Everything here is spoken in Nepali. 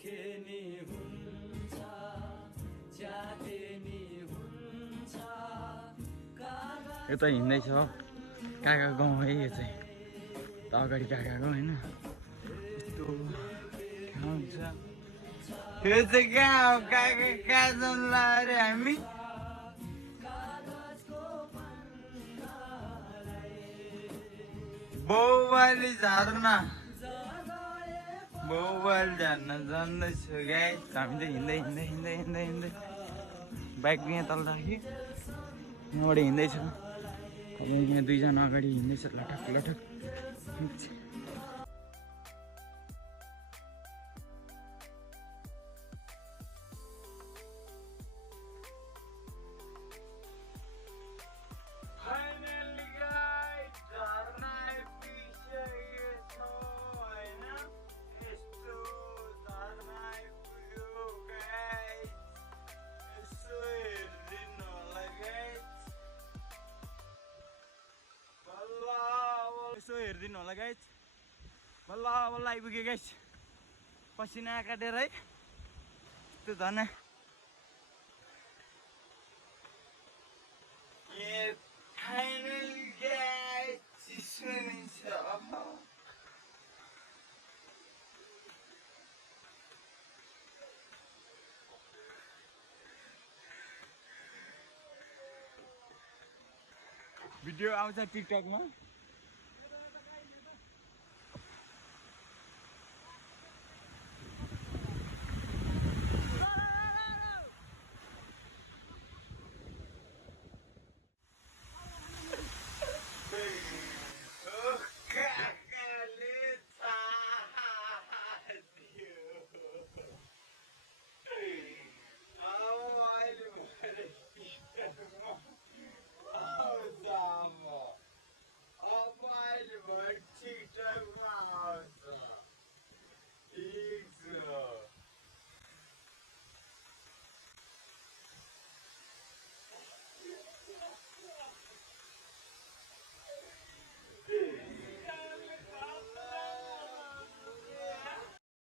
खेनी हुन्छ च्याते नि हुन्छ यो त हिँड्दैछ काका गाउँ है यो चाहिँ त अगाडि काकाको होइन यस्तो ठाउँ छ यो चाहिँ कहाँ हो काका कहाँ जाउँला अरे हामी बाउवाली झर्ना बाउवाली झर्ना जान्दैछु गाइस हामी चाहिँ हिँड्दै हिँड्दै हिँड्दै हिँड्दै हिँड्दै बाइक यहाँ तल राख्यो यहाँबाट हिँड्दैछु अब यहाँ दुईजना अगाडि हिँड्दैछ लटक लटक यसो हेरिदिनु होला गाइस बल्ल बल्ल आइपुग्यो गाइस पसिना काटेर है यस्तो झन् भिडियो आउँछ टिकटकमा